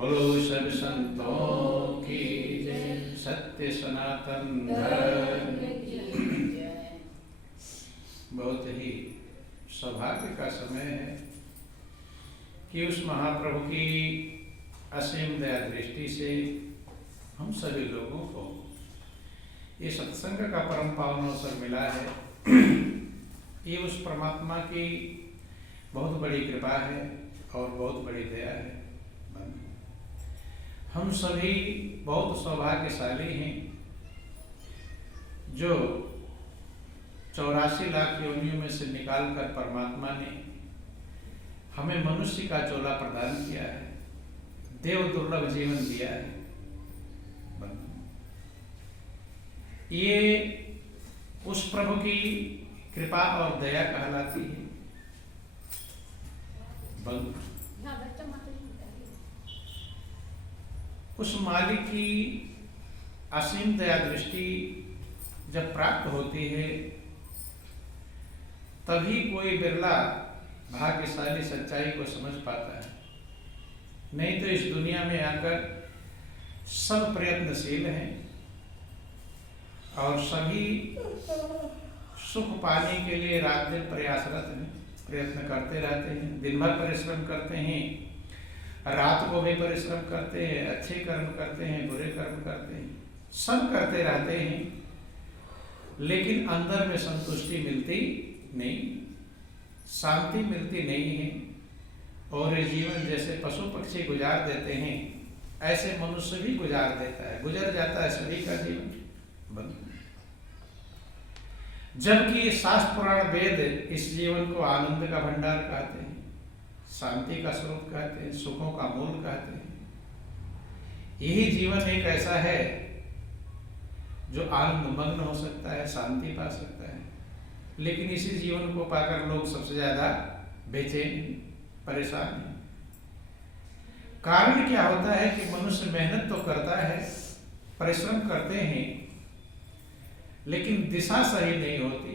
बोलो सब संतों की जय, सत्य सनातन धर्म की जय। बहुत ही सौभाग्य का समय है कि उस महाप्रभु की असीम दया दृष्टि से हम सभी लोगों को ये सत्संग का परम पावन अवसर मिला है। ये उस परमात्मा की बहुत बड़ी कृपा है और बहुत बड़ी दया है। हम सभी बहुत सौभाग्यशाली हैं जो 84 लाख योनियों में से निकालकर परमात्मा ने हमें मनुष्य का चोला प्रदान किया है, देव दुर्लभ जीवन दिया है। ये उस प्रभु की कृपा और दया कहलाती है। उस मालिक की असीम दया दृष्टि जब प्राप्त होती है तभी कोई बिरला भाग्यशाली सच्चाई को समझ पाता है। नहीं तो इस दुनिया में आकर सब प्रयत्नशील हैं और सभी सुख पाने के लिए रात दिन प्रयासरत हैं, प्रयत्न करते रहते हैं, दिन भर परिश्रम करते हैं, रात को भी परिश्रम करते हैं, अच्छे कर्म करते हैं, बुरे कर्म करते हैं, सब करते रहते हैं, लेकिन अंदर में संतुष्टि मिलती नहीं, शांति मिलती नहीं है। और ये जीवन जैसे पशु पक्षी गुजार देते हैं ऐसे मनुष्य भी गुजार देता है, गुजर जाता है सभी का जीवन। जबकि शास्त्र पुराण वेद इस जीवन को आनंद का भंडार कहते हैं, शांति का स्रोत कहते हैं, सुखों का मूल कहते हैं। यही जीवन एक ऐसा है जो आनंद मग्न हो सकता है, शांति पा सकता है। लेकिन इसी जीवन को पाकर लोग सबसे ज्यादा बेचैन परेशान हैं। कारण क्या होता है कि मनुष्य मेहनत तो करता है, परिश्रम करते हैं, लेकिन दिशा सही नहीं होती,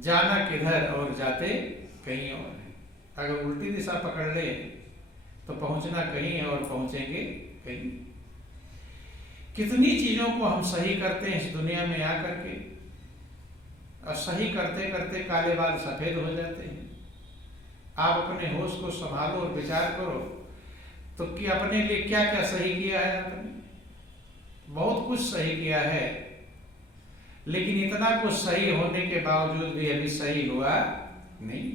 जाना किधर और जाते कहीं और है। अगर उल्टी दिशा पकड़ ले तो पहुंचना कहीं है और पहुंचेंगे कहीं। कितनी चीजों को हम सही करते हैं इस दुनिया में आकर के, और सही करते करते काले बाल सफेद हो जाते हैं। आप अपने होश को संभालो और विचार करो तो कि अपने लिए क्या क्या सही किया है आपने। बहुत कुछ सही किया है, लेकिन इतना कुछ सही होने के बावजूद भी अभी सही हुआ नहीं।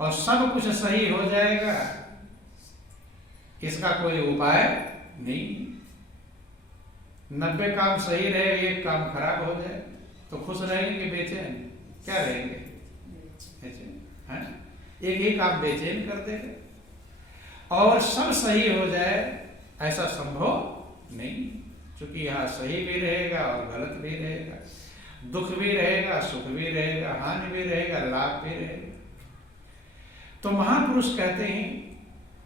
और सब कुछ सही हो जाएगा इसका कोई उपाय नहीं। 90 काम सही रहे, एक काम खराब हो जाए तो खुश रहेंगे कि बेचैन? क्या रहेंगे? एक ही काम बेचैन कर देगा। और सब सही हो जाए ऐसा संभव नहीं, क्योंकि यहाँ सही भी रहेगा और गलत भी रहेगा, दुख भी रहेगा, सुख भी रहेगा, हानि भी रहेगा, लाभ भी रहेगा। तो महापुरुष कहते हैं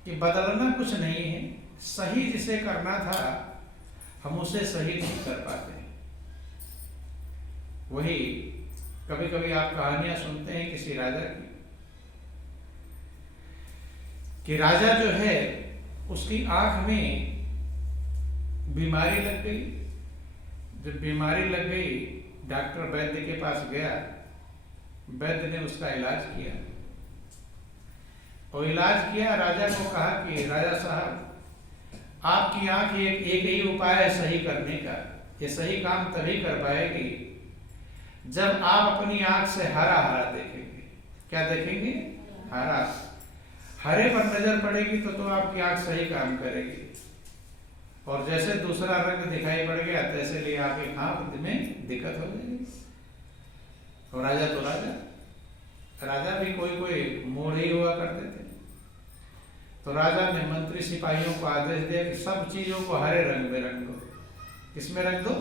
कि बदलना कुछ नहीं है, सही जिसे करना था हम उसे सही नहीं कर पाते। वही कभी कभी आप कहानियां सुनते हैं किसी राजा की, कि राजा जो है उसकी आंख में बीमारी लग गई। जब बीमारी लग गई डॉक्टर वैद्य के पास गया, वैद्य ने उसका इलाज किया और इलाज किया। राजा को कहा कि राजा साहब आपकी आंख एक ही उपाय है सही करने का, ये सही काम तभी कर पाएगी जब आप अपनी आंख से हरा हरा देखेंगे। क्या देखेंगे? हरा। हरे पर नजर पड़ेगी तो आपकी आंख सही काम करेगी, और जैसे दूसरा रंग दिखाई पड़ गया तैसे लिए आपकी आंख में दिक्कत हो जाएगी। और राजा तो राजा भी कोई मूढ़ ही हुआ करते थे। तो राजा ने मंत्री सिपाहियों को आदेश दिया कि सब चीजों को हरे रंग में रंग दो। किसमें रंग दो?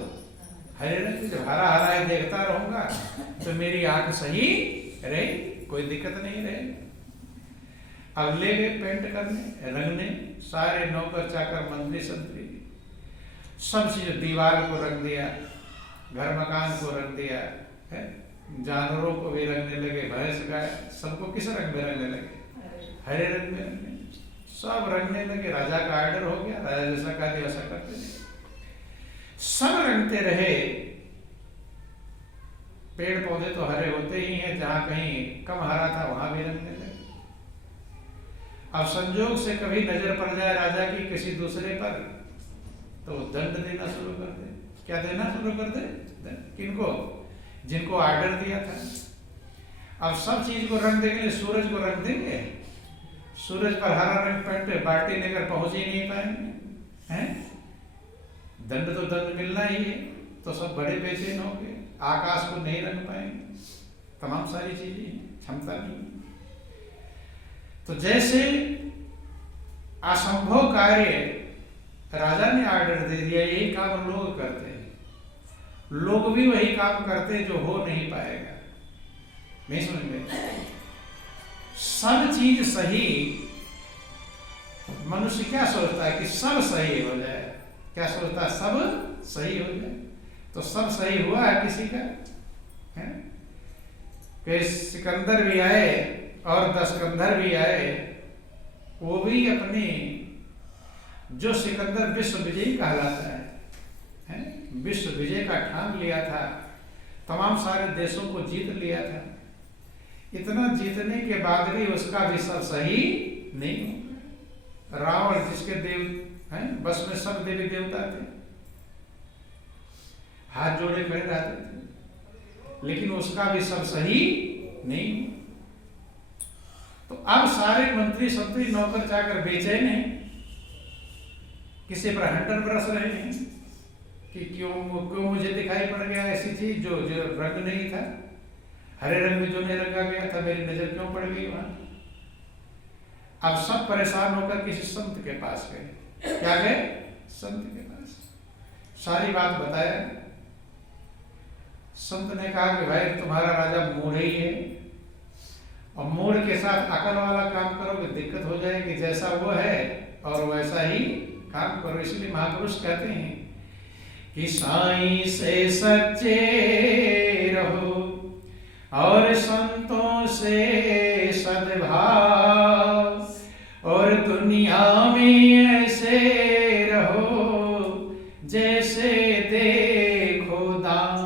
हरे रंग में। जब हरा हरा देखता रहूंगा तो मेरी आंख सही रहे, कोई दिक्कत नहीं रहेगी। अब ले गए पेंट करने, रंगने, सारे नौकर चाकर मंत्री संतरी सब चीज, दीवार को रंग दिया, घर मकान को रंग दिया है, जानवरों को भी रंगने लगे, भैंस गाय सबको किस रंग में रंगने लगे? हरे रंग में रंगने। सब रंगने लगे, राजा का आर्डर हो गया, राजा जैसा कहा दिया वैसा करते रहे, सब रंगते रहे। पेड़ पौधे तो हरे होते ही हैं, जहां कहीं कम हरा था वहां भी रंगने लगे। अब संजोग से कभी नजर पड़ जाए राजा की किसी दूसरे पर, तो दंड देना शुरू कर दे। क्या देना शुरू कर दे? किनको? जिनको आर्डर दिया था। अब सब चीज को रंग देंगे, सूरज को रंग देंगे, सूरज पर हरा रंग पे बाल्टी लेकर पहुंच ही नहीं पाएंगे, हैं? दंड तो दंड मिलना ही है, तो सब बड़े बेचैन हो गए, आकाश को नहीं रंग पाएंगे, तमाम सारी चीजें क्षमता नहीं। तो जैसे असंभव कार्य राजा ने आर्डर दे दिया, यही काम लोग करते हैं, लोग भी वही काम करते हैं जो हो नहीं पाएगा। नहीं समझ में? सब चीज सही, मनुष्य क्या सोचता है कि सब सही हो जाए, क्या सोचता है? सब सही हो जाए। तो सब सही हुआ है किसी का? है कि सिकंदर भी आए और दशकंधर भी आए, वो भी अपनी, जो सिकंदर विश्व विजयी कहलाता है, विश्व विजय का ठान लिया था, तमाम सारे देशों को जीत लिया था, इतना जीतने के बाद भी उसका भी सब सही नहीं हो। रावण जिसके देव हैं, बस में सब देवी देवता थे, हाथ जोड़े खड़े रहते थे, लेकिन उसका भी सब सही नहीं हो। तो अब सारे मंत्री संतरी नौकर चाकर बेचैन हैं, किसी पर हंटर बरस रहे हैं कि क्यों मुझे दिखाई पड़ गया ऐसी चीज जो रंग नहीं था, हरे रंग में जो नहीं रंगा गया था, मेरी नजर क्यों पड़ गई वहां। अब सब परेशान होकर किसी संत के पास गए। क्या गए? संत के पास, सारी बात बताया। संत ने कहा कि भाई तुम्हारा राजा मूढ़ ही है, और मूढ़ के साथ अकल वाला काम करोगे दिक्कत हो जाएगी, जैसा वो है और वैसा ही काम करो। इसलिए महापुरुष कहते हैं कि साईं से सच्चे रहो और संतों से सद्भाव, और दुनिया में ऐसे रहो जैसे देखो दाम।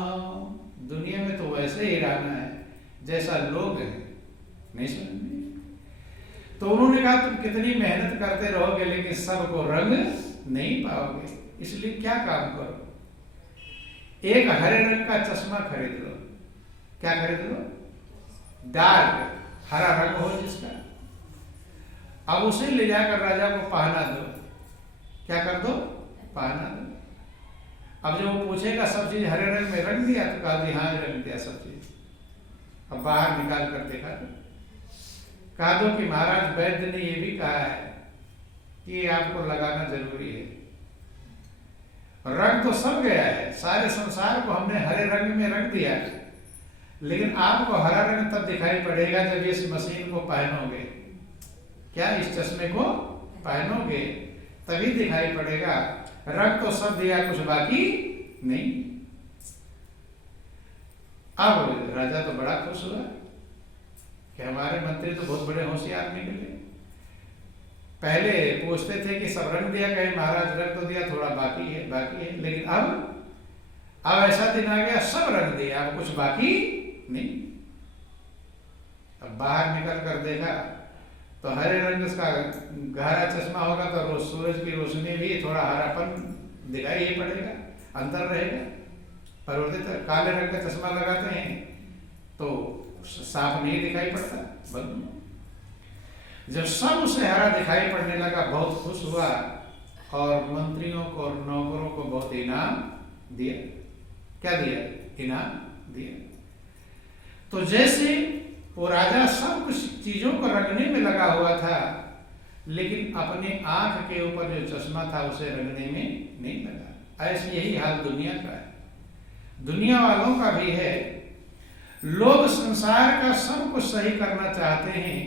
दुनिया में तो वैसे ही रहना है जैसा लोग हैं। नहीं समझ? तो उन्होंने कहा तुम कितनी मेहनत करते रहोगे लेकिन सबको रंग नहीं पाओगे, इसलिए क्या काम करो, एक हरे रंग का चश्मा खरीद लो। क्या खरीद लो? डार्क हरा रंग हो जिसका, अब उसे ले जाकर राजा को पहना दो। क्या कर दो? पहना दो। अब जब वो पूछेगा सब चीज हरे रंग में रंग दिया, तो कहा दी हाँ रंग दिया सब चीज। अब बाहर निकाल कर देखा तो कहा दो कि महाराज वैद्य ने ये भी कहा है कि ये आपको लगाना जरूरी है। रंग तो सब गया है, सारे संसार को हमने हरे रंग में रंग दिया, लेकिन आपको हरा रंग तब दिखाई पड़ेगा जब इस मशीन को पहनोगे। क्या? इस चश्मे को पहनोगे तभी दिखाई पड़ेगा। रंग तो सब दिया, कुछ बाकी नहीं। अब राजा तो बड़ा खुश हुआ कि हमारे मंत्री तो बहुत बड़े होशियार निकले। पहले पूछते थे कि सब रंग दिया, कहे महाराज रंग तो दिया, थोड़ा बाकी है, लेकिन अब ऐसा दिन आ गया सब रंग दिया, अब कुछ बाकी नहीं। अब बाहर निकल कर देखा तो हरे रंग का गहरा चश्मा होगा तो रोज सूरज की रोशनी भी थोड़ा हरापन दिखाई ही पड़ेगा, अंतर रहेगा। परिवर्तित काले रंग का चश्मा लगाते हैं तो साफ नहीं दिखाई पड़ता। जब सब उसे हरा दिखाई पड़ने लगा, बहुत खुश हुआ और मंत्रियों को और नौकरों को बहुत इनाम दिया। क्या दिया? इनाम दिया। तो जैसे वो राजा सब कुछ चीजों को रंगने में लगा हुआ था, लेकिन अपने आंख के ऊपर जो चश्मा था उसे रंगने में नहीं लगा। ऐसे यही हाल दुनिया का है, दुनिया वालों का भी है। लोग संसार का सब कुछ सही करना चाहते हैं,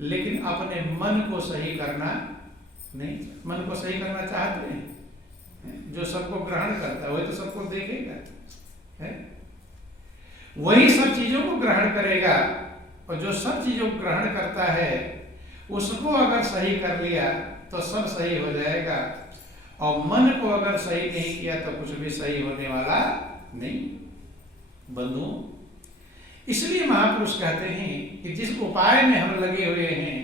लेकिन अपने मन को सही करना नहीं। मन को सही करना चाहते हैं, जो सबको ग्रहण करता है वही तो सबको देखेगा, है? वही सब चीजों को ग्रहण करेगा, और जो सब चीजों को ग्रहण करता है उसको अगर सही कर लिया तो सब सही हो जाएगा, और मन को अगर सही नहीं किया तो कुछ भी सही होने वाला नहीं। बंधुओं, इसलिए महापुरुष कहते हैं कि जिस उपाय में हम लगे हुए हैं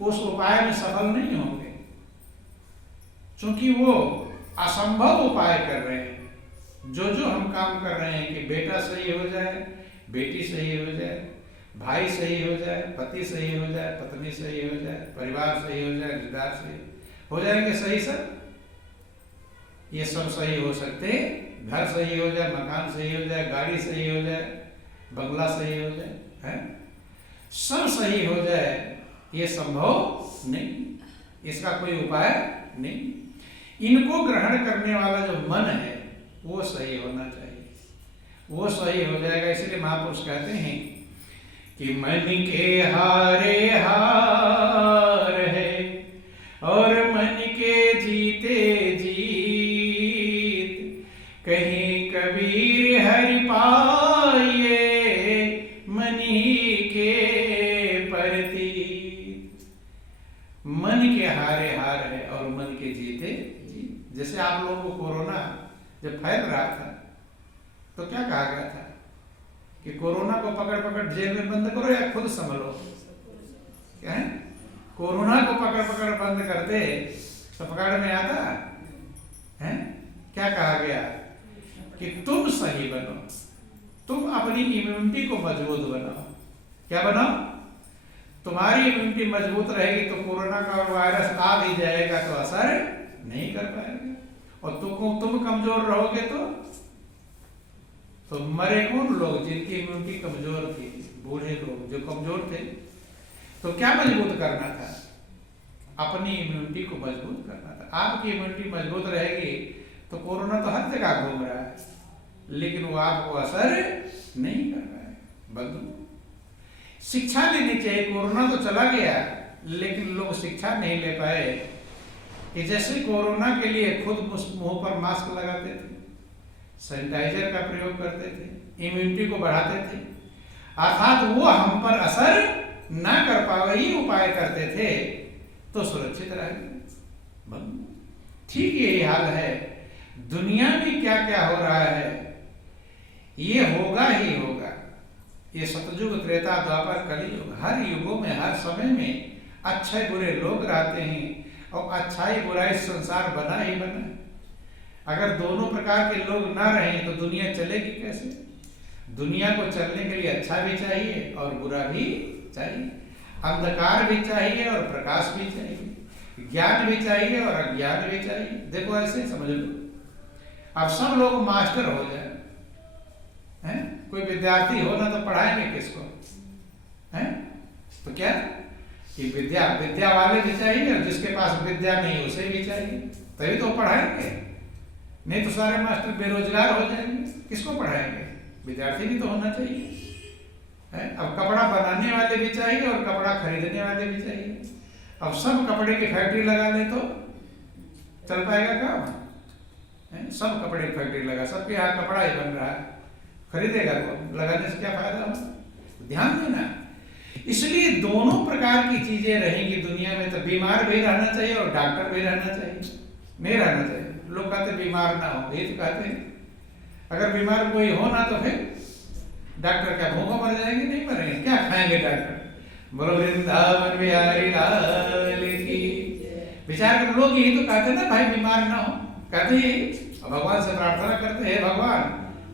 उस उपाय में सफल नहीं होंगे, क्योंकि वो असंभव उपाय कर रहे हैं। जो जो हम काम कर रहे हैं कि बेटा सही हो जाए, बेटी सही हो जाए, भाई सही हो जाए, पति सही हो जाए, पत्नी सही हो जाए, परिवार सही हो जाए, रिश्तेदार सही हो जाएंगे सही सब, ये सब सही हो सकते, घर सही हो जाए, मकान सही हो जाए, गाड़ी सही हो जाए, बंगला सही हो जाए, है सब सही हो जाए, ये संभव नहीं, इसका कोई उपाय नहीं। इनको ग्रहण करने वाला जो मन है वो सही होना चाहिए, वो सही हो जाएगा। इसलिए महापुरुष कहते हैं कि मन के हारे हार है और मन के जीते जीत, कहीं कबीर हरि पाए मन ही के परतीत। मन के हारे हार है और मन के जीते जीत। जैसे आप लोगों को कोरोना जब फैल रहा था तो क्या कहा गया था कि कोरोना को पकड़ पकड़ जेल में बंद करो या खुद संभलो। क्या है, कोरोना को पकड़ पकड़ बंद करते तो पकड़ में आता है। क्या कहा गया कि तुम सही बनो, तुम अपनी इम्यूनिटी को मजबूत बनाओ। क्या बनाओ? तुम्हारी इम्यूनिटी मजबूत रहेगी तो कोरोना का वायरस आ भी जाएगा तो असर नहीं कर पाएगा, और तुम कमजोर रहोगे तो मरे कौन लोग? जिनकी इम्यूनिटी कमजोर थी, बूढ़े लोग जो कमजोर थे। तो क्या मजबूत करना था? अपनी इम्यूनिटी को मजबूत करना था। आपकी इम्यूनिटी मजबूत रहेगी तो कोरोना तो हर जगह घूम रहा है, लेकिन वो आपको असर नहीं कर रहा है। बंधु, शिक्षा लेनी चाहिए। कोरोना तो चला गया लेकिन लोग शिक्षा नहीं ले पाए कि जैसे कोरोना के लिए खुद मुंह पर मास्क लगाते थे, सैनिटाइजर का प्रयोग करते थे, इम्यूनिटी को बढ़ाते थे, अर्थात वो हम पर असर ना कर पाए ये उपाय करते थे तो सुरक्षित रहेंगे। ठीक यही हाल है। दुनिया में क्या क्या हो रहा है ये होगा ही होगा। ये सतयुग, त्रेता, द्वापर, कलियुग, हर युगों में हर समय में अच्छे बुरे लोग रहते हैं, और अच्छाई बुराई संसार बना ही बना। अगर दोनों प्रकार के लोग ना रहें तो दुनिया चलेगी कैसे? दुनिया को चलने के लिए अच्छा भी चाहिए और बुरा भी चाहिए, अंधकार भी चाहिए और प्रकाश भी चाहिए, ज्ञान भी चाहिए और अज्ञान भी चाहिए। देखो ऐसे समझ लो, अब सब लोग मास्टर हो जाए, हैं? कोई विद्यार्थी हो ना तो पढ़ाएंगे किसको? हैं? तो क्या कि विद्या वाले भी चाहिए और जिसके पास विद्या नहीं उसे भी चाहिए, तभी तो पढ़ाएंगे। नहीं तो सारे मास्टर बेरोजगार हो जाएंगे, किसको पढ़ाएंगे? विद्यार्थी भी तो होना चाहिए, है? अब कपड़ा बनाने वाले भी चाहिए और कपड़ा खरीदने वाले भी चाहिए। अब सब कपड़े की फैक्ट्री लगा ले तो चल पाएगा काम? सब कपड़े की फैक्ट्री लगा, सबके यहाँ कपड़ा ही बन रहा है, खरीदेगा कौन? लगाने से क्या फायदा होगा? ध्यान देना। इसलिए दोनों प्रकार की चीजें रहेंगी दुनिया में। तो बीमार भी रहना चाहिए और डॉक्टर भी रहना चाहिए, नहीं रहना चाहिए। लोग कहते बीमार ना हो, ये तो कहते हैं। अगर बीमार कोई हो ना तो फिर डॉक्टर क्या भूखों मर जाएंगे? नहीं मरेंगे, क्या खाएंगे डॉक्टर? बोलो वृंदावन बिहारी लाल की। विचार कर, लोग यही तो कहते ना भाई बीमार ना हो, कहते यही। भगवान से प्रार्थना करते हैं भगवान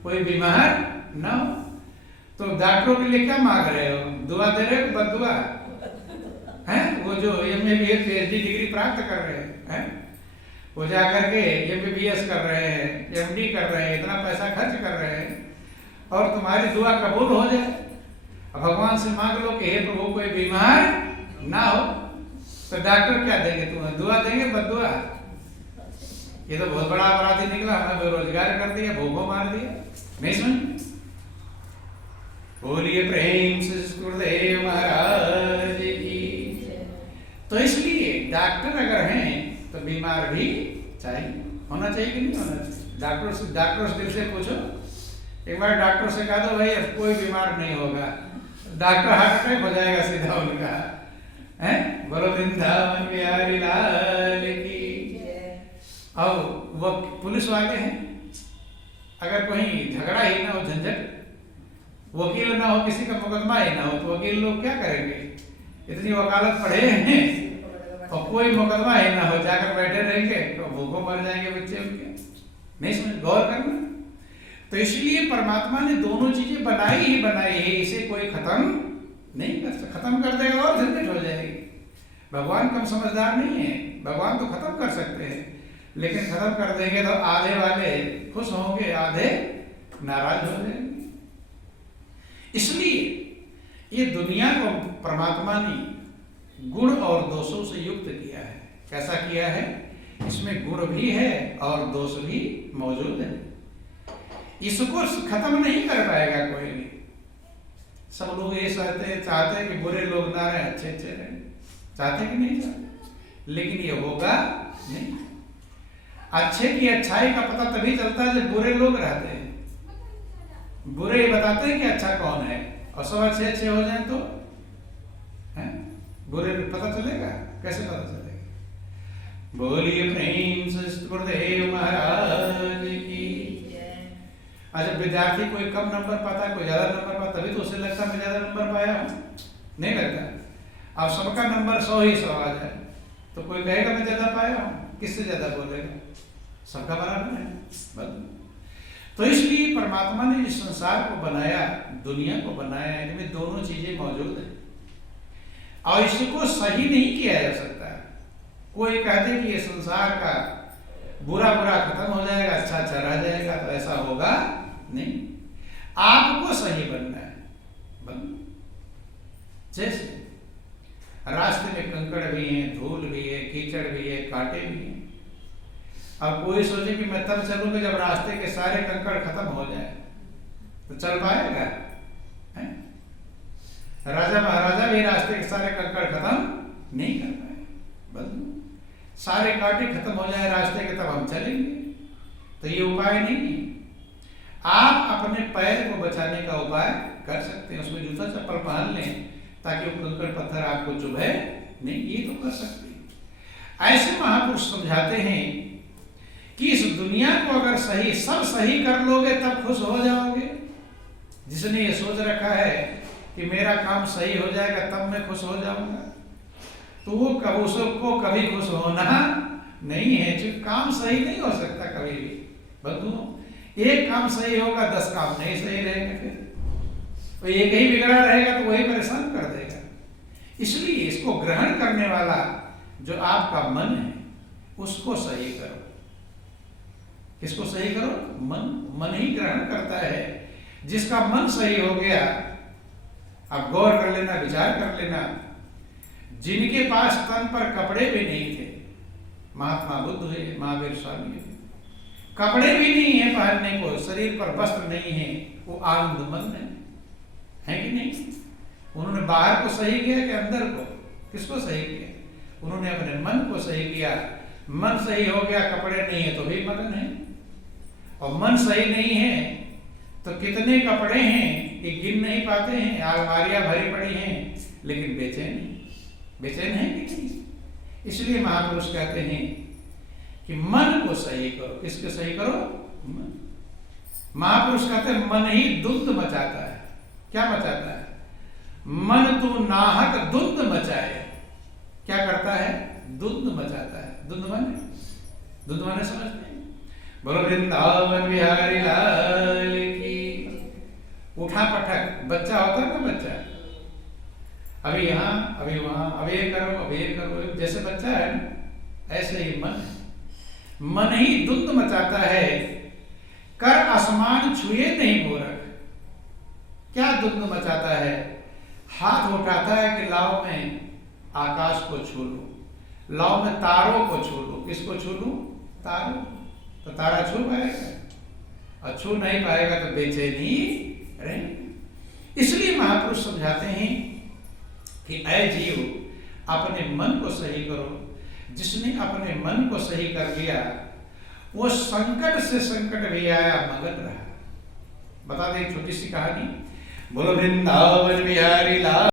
कोई बीमार ना हो। तो डॉक्टरों के लिए क्या मांग रहे हो? दुआ दे रहे हो? बददुआ हैं? वो जो MA PhD डिग्री प्राप्त कर रहे हैं, वो जा करके MBBS कर रहे हैं, MD कर रहे हैं, इतना पैसा खर्च कर रहे हैं, और तुम्हारी दुआ कबूल हो जाए। भगवान से मांग लो कि हे प्रभु कोई बीमार ना हो। तो डॉक्टर क्या देंगे तुम्हें? दुआ देंगे, बददुआ? ये तो बहुत बड़ा अपराधी निकला, हमें बेरोजगार कर दिया, भूखों मार दिया। नहीं सुन? बोलिए प्रेम से गुरुदेव महाराज की। तो इसलिए डॉक्टर अगर हैं तो बीमार भी चाहिए, होना चाहिए कि नहीं होना चाहिए? डॉक्टर से दिल से पूछो। एक बार डॉक्टर से कह दो भाई अब कोई बीमार नहीं होगा, डॉक्टर हार्ट अटैक हो जाएगा सीधा उनका, है? बोलो वृंदावन बिहारी लाल की। और वो पुलिस वाले हैं, अगर कोई झगड़ा ही ना हो, झंझट, वकील ना हो, किसी का मुकदमा ही ना हो, तो वकील लोग क्या करेंगे? इतनी वकालत पढ़े हैं और कोई मुकदमा ही ना हो, जाकर बैठे रहेंगे तो भूखों मर जाएंगे बच्चे उनके। नहीं समझ, गौर करना। तो इसलिए परमात्मा ने दोनों चीजें बनाई ही बनाई है, इसे कोई खत्म नहीं कर सकता। खत्म कर देगा और झंझट हो जाएगी। भगवान कम समझदार नहीं है, भगवान तो खत्म कर सकते हैं, लेकिन खत्म कर देंगे तो आधे वाले खुश होंगे, आधे नाराज हो जाएंगे। इसलिए ये दुनिया को परमात्मा ने गुण और दोषों से युक्त किया है। कैसा किया है? इसमें गुण भी है और दोष भी मौजूद है। इसको खत्म नहीं कर पाएगा कोई भी। सब लोग ये चाहते हैं कि बुरे लोग ना रहे, अच्छे अच्छे रहे, चाहते कि नहीं चाहते? लेकिन ये होगा नहीं। अच्छे की अच्छाई का पता तभी चलता है जब बुरे लोग रहते हैं। बुरे ये बताते हैं कि अच्छा कौन है, और सब अच्छे अच्छे हो जाएं तो हैं? बुरे पता चलेगा? कैसे पता चलेगा? बोलिए प्रेम से गुरुदेव महाराज की। जब विद्यार्थी कोई कम नंबर पाता, कोई ज्यादा नंबर पाता, तभी तो उसे लगता मैं ज्यादा नंबर पाया हूं, नहीं लगता। अब सबका नंबर 100 ही 100 आ जाए तो कोई कहेगा मैं ज्यादा पाया हूं, किससे ज्यादा बोलेगा? सबका बराबर है बस। तो इसलिए परमात्मा ने इस संसार को बनाया, दुनिया को बनाया, इनमें दोनों चीजें मौजूद है और इसको सही नहीं किया जा सकता। कोई कहते कि ये संसार का बुरा बुरा खत्म हो जाएगा, अच्छा अच्छा रह जाएगा, तो ऐसा होगा नहीं। आपको सही बनना है, जैसे रास्ते में कंकड़ भी है, धूल भी है, कीचड़ भी है, कांटे भी हैं। अब कोई सोचे कि मैं तब चलूंगा जब रास्ते के सारे कंकड़ खत्म हो जाए, तो चल पाएगा? राजा महाराजा भी रास्ते के सारे कंकड़ खत्म नहीं कर पाए। बस सारे कांटे खत्म हो जाए रास्ते के, तब हम चलेंगे। तो ये उपाय नहीं है। आप अपने पैर को बचाने का उपाय कर सकते हैं, उसमें जूता चप्पल पहन लें ताकि वो कंकड़ पत्थर आपको चुभे नहीं, ये तो कर सकते हैं। ऐसे महापुरुष समझाते हैं कि इस दुनिया को अगर सब सही कर लोगे तब खुश हो जाओगे। जिसने ये सोच रखा है कि मेरा काम सही हो जाएगा तब मैं खुश हो जाऊंगा, तो वो उसको कभी खुश होना नहीं है। जो काम सही नहीं हो सकता कभी भी बंधुओं। एक काम सही होगा, 10 काम नहीं सही रहेंगे, फिर तो एक ही बिगड़ा रहेगा तो वही परेशान कर देगा। इसलिए इसको ग्रहण करने वाला जो आपका मन है उसको सही करो। किसको सही करो? मन ही ग्रहण करता है। जिसका मन सही हो गया, अब गौर कर लेना, विचार कर लेना, जिनके पास तन पर कपड़े भी नहीं थे, महात्मा बुद्ध हुए, महावीर स्वामी हुए, कपड़े भी नहीं है पहनने को, शरीर पर वस्त्र नहीं है, वो आनंदमंद है कि नहीं? उन्होंने बाहर को सही किया कि अंदर को? किसको सही किया? उन्होंने अपने मन को सही किया। मन सही हो गया, कपड़े नहीं है तो भी मगन है, और मन सही नहीं है तो कितने कपड़े हैं कि गिन नहीं पाते हैं, अलमारियां भरी पड़ी हैं, लेकिन बेचैन है कि नहीं? इसलिए महापुरुष कहते हैं कि मन को सही करो। किसको सही करो? मन। महापुरुष कहते हैं मन ही दुंद मचाता है। क्या मचाता है? मन तू नाहक दुंद मचाए। क्या करता है? दुंद मचाता है। दुंद माने समझते हैं? बोलो वृंदावन बिहारी लाल की। उठा पटक बच्चा होता है ना, बच्चा अभी यहाँ अभी वहां, अब ये करो अब ये करो, जैसे बच्चा है ऐसे ही मन है। मन ही दुंद मचाता है, कर आसमान छुए नहीं मूर्ख। क्या दुंद मचाता है? हाथ उठाता है कि लाओ मैं आकाश को छू लूं, लाओ मैं तारों को छू लूं। किसको छू लूं? तारों। तो तारा छू पाएगा? और छू नहीं पाएगा तो बेचैनी रहेगा। इसलिए महापुरुष समझाते हैं कि ऐ जीव, अपने मन को सही करो। जिसने अपने मन को सही कर लिया वो संकट से संकट भी आया मगन रहा। बता दें छोटी सी कहानी। बोलो वृंदावन बिहारी लाल।